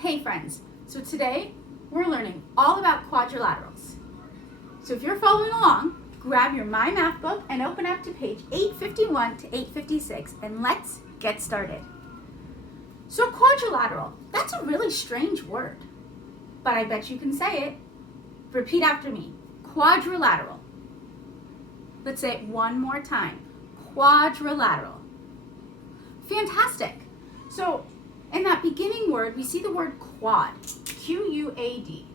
Hey friends, so today we're learning all about quadrilaterals. So if you're following along, grab your MyMath book and open up to page 851 to 856 and let's get started. So quadrilateral, that's a really strange word, but I bet you can say it. Repeat after me, quadrilateral. Let's say it one more time, quadrilateral. Fantastic. So in that beginning word, we see the word quad, Q-U-A-D.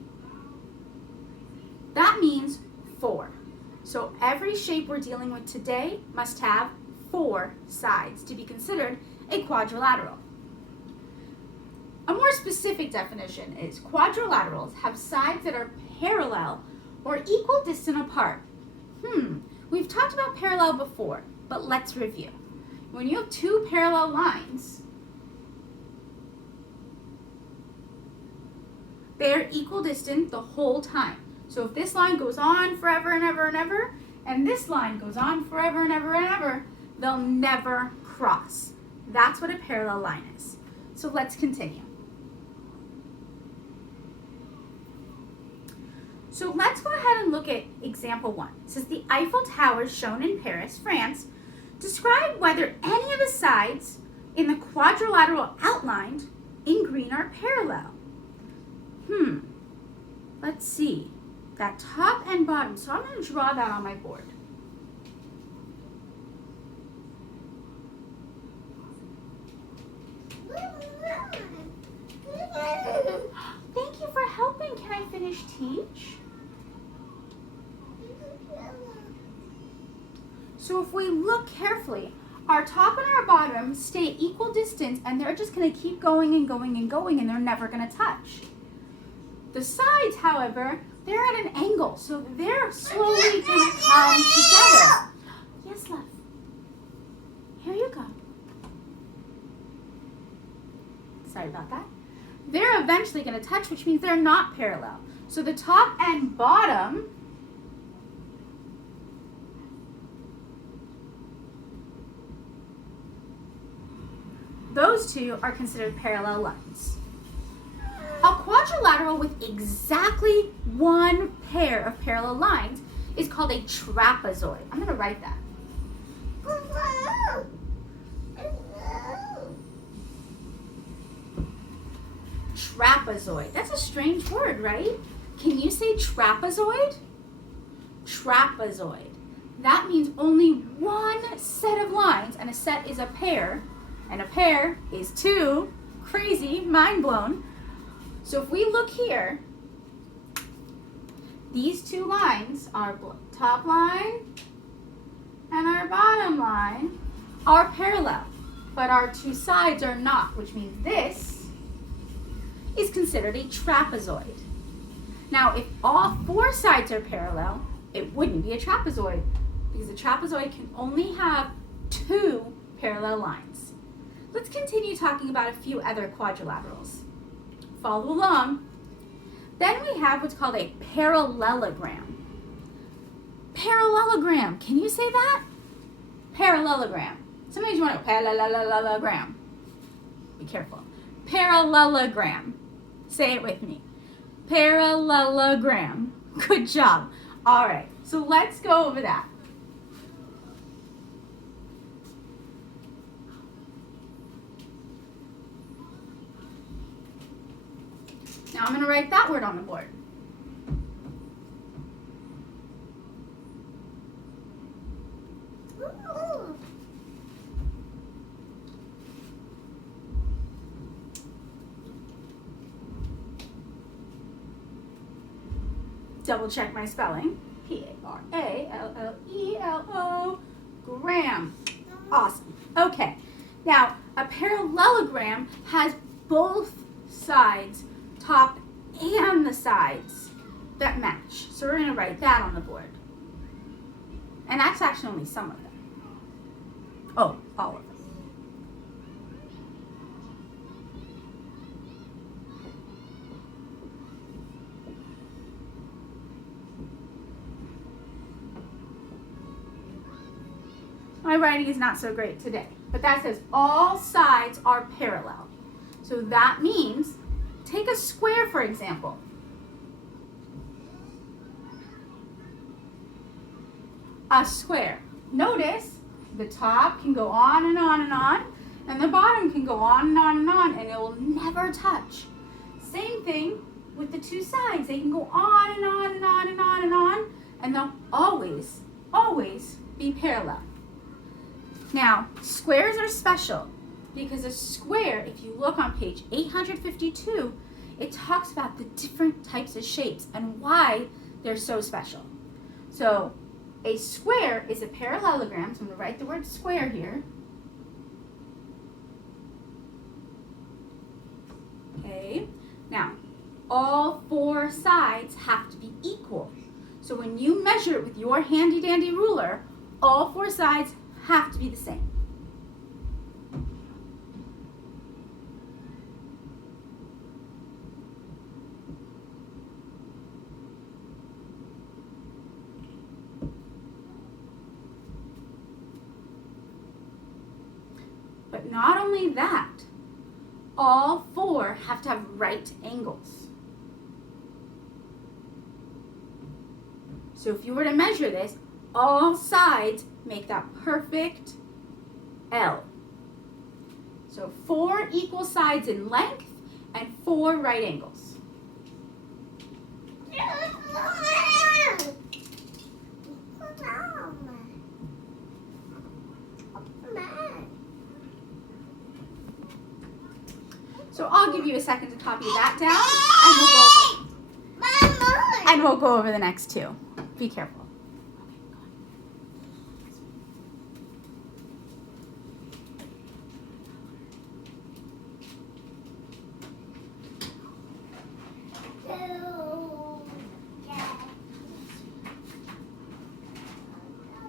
That means four. So every shape we're dealing with today must have four sides to be considered a quadrilateral. A more specific definition is quadrilaterals have sides that are parallel or equal distant apart. We've talked about parallel before, but let's review. When you have two parallel lines, they are equal distant the whole time. So if this line goes on forever and ever and ever, and this line goes on forever and ever and ever, they'll never cross. That's what a parallel line is. So let's continue. So let's go ahead and look at example 1. It says the Eiffel Tower shown in Paris, France. Describe whether any of the sides in the quadrilateral outlined in green are parallel. Let's see. That top and bottom. So I'm going to draw that on my board. Thank you for helping. Can I finish teach? So if we look carefully, our top and our bottom stay equal distance and they're just going to keep going and going and going and they're never going to touch. The sides, however, they're at an angle, so they're slowly going to come together. Yes, love. Here you go. Sorry about that. They're eventually going to touch, which means they're not parallel. So the top and bottom those two are considered parallel lines. A quadrilateral with exactly one pair of parallel lines is called a trapezoid. I'm going to write that. Trapezoid. That's a strange word, right? Can you say trapezoid? Trapezoid. That means only one set of lines, and a set is a pair, and a pair is two. Crazy, mind blown. So if we look here, these two lines, our top line and our bottom line, are parallel, but our two sides are not, which means this is considered a trapezoid. Now, if all four sides are parallel, it wouldn't be a trapezoid, because a trapezoid can only have two parallel lines. Let's continue talking about a few other quadrilaterals. Follow along. Then we have what's called a parallelogram. Parallelogram. Can you say that? Parallelogram. Sometimes you want to parallelogram. Be careful. Parallelogram. Say it with me. Parallelogram. Good job. All right. So let's go over that. Now I'm going to write that word on the board. Double check my spelling. P-A-R-A-L-L-E-L-O, gram. Awesome. Okay. Now, a parallelogram has both sides, top and the sides, that match. So we're going to write that on the board. And that's actually only some of them. Oh, all of them. My writing is not so great today, but that says all sides are parallel. So that means take a square for example. A square. Notice the top can go on and on and on, and the bottom can go on and on and on, and it will never touch. Same thing with the two sides. They can go on and on and on and on and on, and they'll always, always be parallel. Now, squares are special because a square, if you look on page 852, it talks about the different types of shapes and why they're so special. So, a square is a parallelogram, so I'm going to write the word square here. Okay, now all four sides have to be equal. So when you measure it with your handy dandy ruler, all four sides have to be the same. But not only that, all four have to have right angles. So if you were to measure this, all sides make that perfect L. So 4 equal sides in length and 4 right angles. So I'll give you a second to copy that down, and we'll go over the next two. Be careful.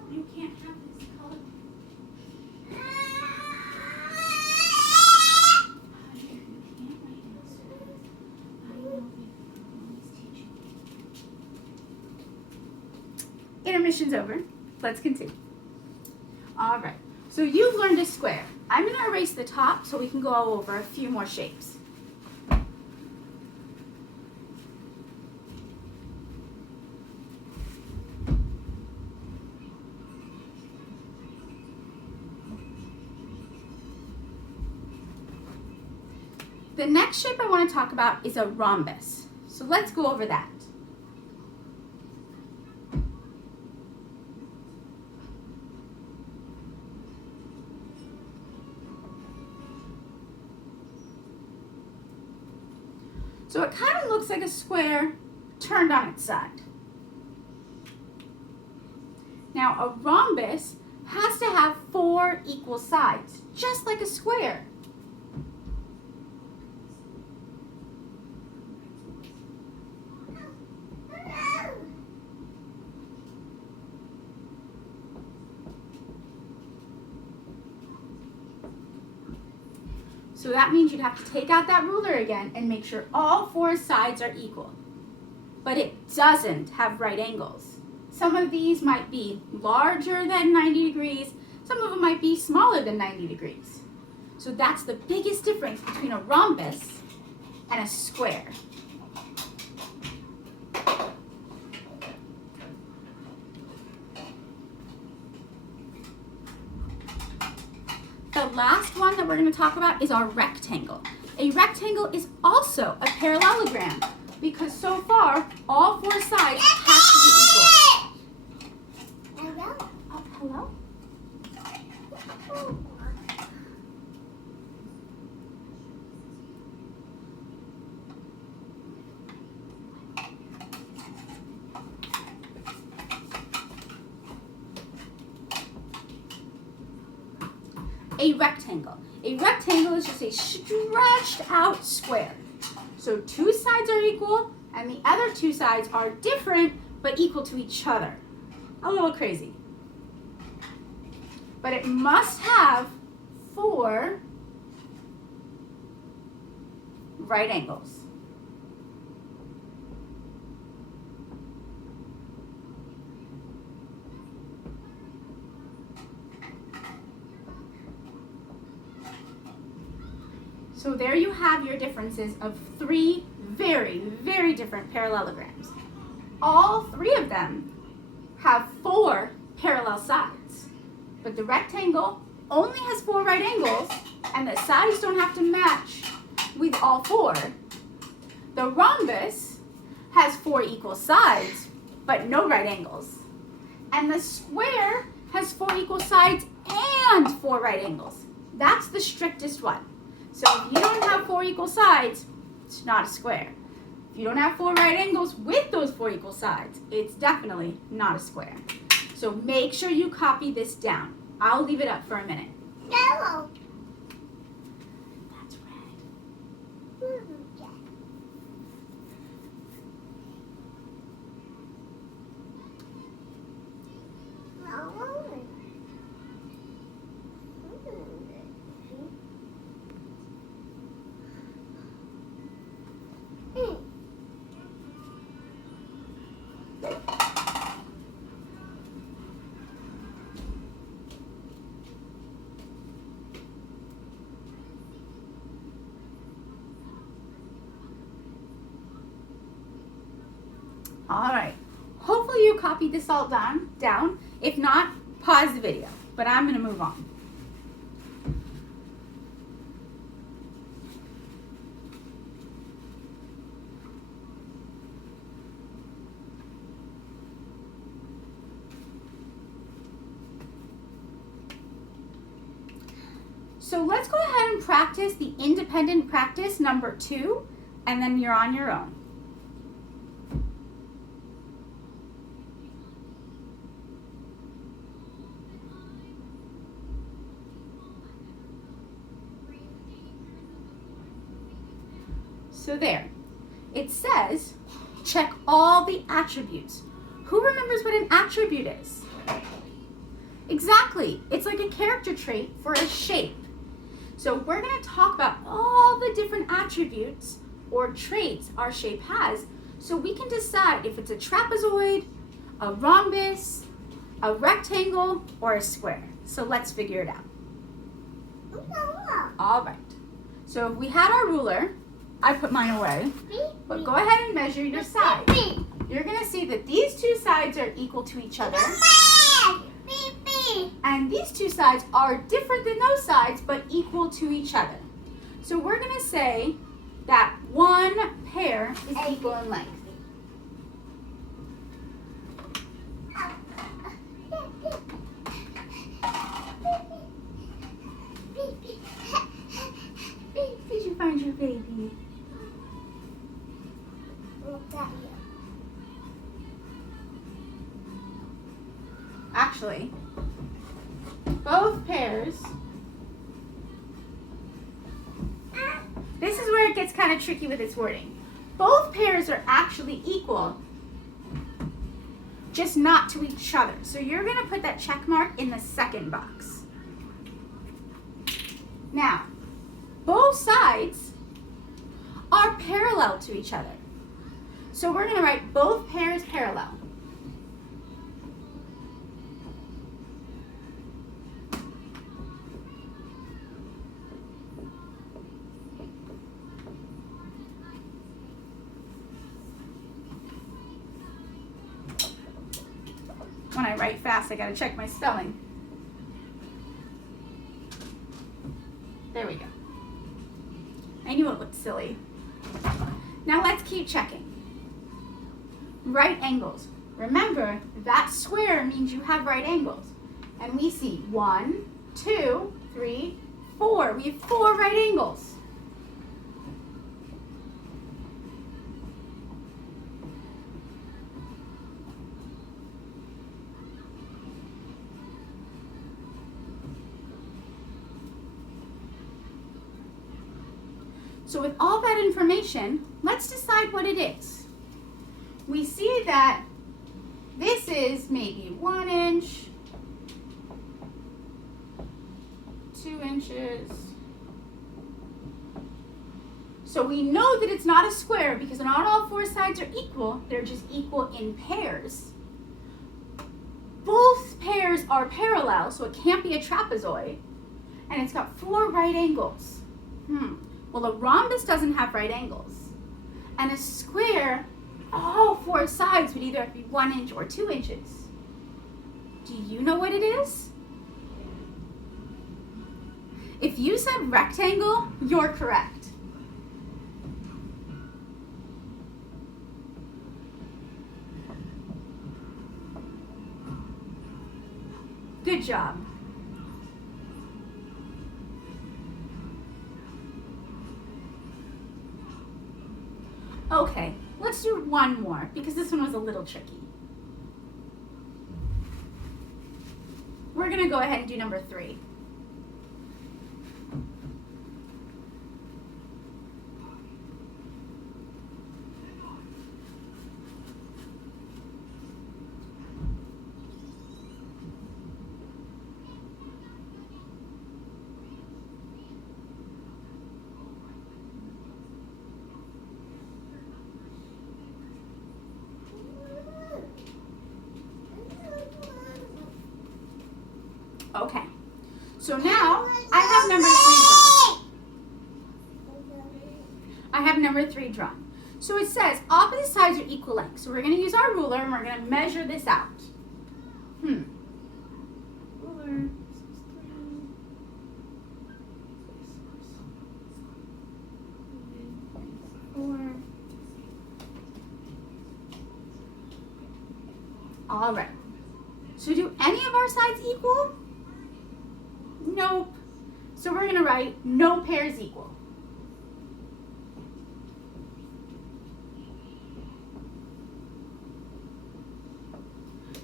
You can't have this color. Intermission's over. Let's continue. All right. So you've learned a square. I'm going to erase the top so we can go over a few more shapes. The next shape I want to talk about is a rhombus. So let's go over that. So it kind of looks like a square turned on its side. Now a rhombus has to have 4 equal sides, just like a square. So that means you'd have to take out that ruler again and make sure all 4 sides are equal. But it doesn't have right angles. Some of these might be larger than 90 degrees. Some of them might be smaller than 90 degrees. So that's the biggest difference between a rhombus and a square. The last one that we're going to talk about is our rectangle. A rectangle is also a parallelogram because so far all 4 sides have to be equal. Hello? Oh, hello? A rectangle. A rectangle is just a stretched out square. So 2 sides are equal and the other 2 sides are different but equal to each other. A little crazy. But it must have 4 right angles. So there you have your differences of three very, very different parallelograms. All three of them have 4 parallel sides, but the rectangle only has 4 right angles, and the sides don't have to match with all 4. The rhombus has 4 equal sides, but no right angles. And the square has 4 equal sides and 4 right angles. That's the strictest one. So if you don't have 4 equal sides, it's not a square. If you don't have 4 right angles with those 4 equal sides, it's definitely not a square. So make sure you copy this down. I'll leave it up for a minute. Yellow. That's red. All right. Hopefully you copied this all down. If not, pause the video. But I'm going to move on. So let's go ahead and practice the independent practice number 2, and then you're on your own. So there, it says, check all the attributes. Who remembers what an attribute is? Exactly, it's like a character trait for a shape. So we're going to talk about all the different attributes or traits our shape has, so we can decide if it's a trapezoid, a rhombus, a rectangle, or a square. So let's figure it out. All right, so if we had our ruler, I put mine away, but go ahead and measure your sides. You're going to see that these 2 sides are equal to each other. And these 2 sides are different than those sides, but equal to each other. So we're going to say that one pair is equal in length. Did you find your baby? Actually, both pairs, this is where it gets kind of tricky with its wording. Both pairs are actually equal, just not to each other. So you're going to put that check mark in the second box. Now, both sides are parallel to each other. So we're going to write both pairs parallel. When I write fast, I gotta check my spelling. There we go. I knew it looked silly. Now let's keep checking. Right angles. Remember, that square means you have right angles. And we see 1, 2, 3, 4. We have 4 right angles. So with all that information, let's decide what it is. We see that this is maybe 1 inch, 2 inches. So we know that it's not a square because not all 4 sides are equal, they're just equal in pairs. Both pairs are parallel, so it can't be a trapezoid, and it's got 4 right angles. Well, Well, a rhombus doesn't have right angles. And a square, all four sides would either have to be 1 inch or 2 inches. Do you know what it is? If you said rectangle, you're correct. Good job. Okay, let's do one more because this one was a little tricky. We're going to go ahead and do number 3. Okay, so now I have number 3 drawn. I have number 3 drawn. So it says opposite sides are equal length. So we're going to use our ruler and we're going to measure this out. Ruler. All right. So do any of our sides equal? Nope. So we're going to write no pairs equal.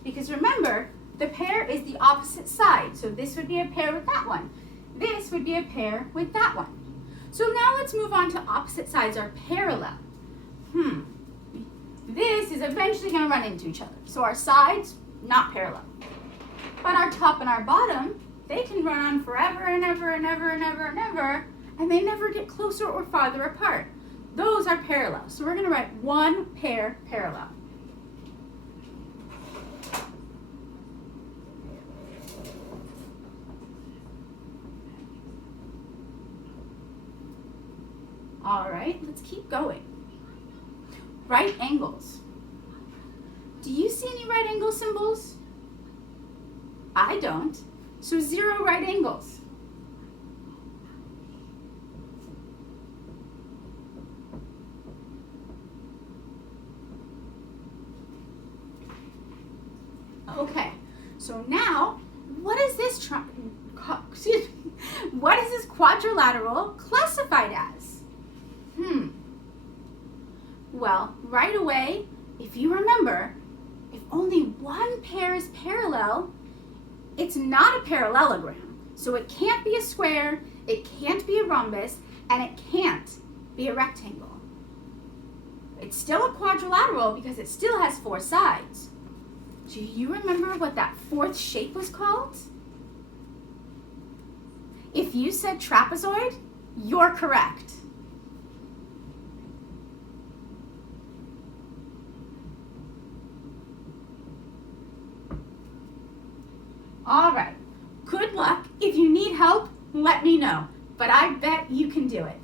Because remember, the pair is the opposite side. So this would be a pair with that one. This would be a pair with that one. So now let's move on to opposite sides are parallel. This is eventually going to run into each other. So our sides, not parallel. But our top and our bottom, they can run on forever and ever and ever and ever and ever, and they never get closer or farther apart. Those are parallel. So we're going to write one pair parallel. All right, let's keep going. Right angles. Do you see any right angle symbols? I don't. So 0 right angles. Okay, so now what is this what is this quadrilateral classified as? Well, right away, if you remember, if only one pair is parallel, it's not a parallelogram. So it can't be a square, it can't be a rhombus, and it can't be a rectangle. It's still a quadrilateral because it still has 4 sides. Do you remember what that 4th shape was called? If you said trapezoid, you're correct. All right, good luck. If you need help, let me know, but I bet you can do it.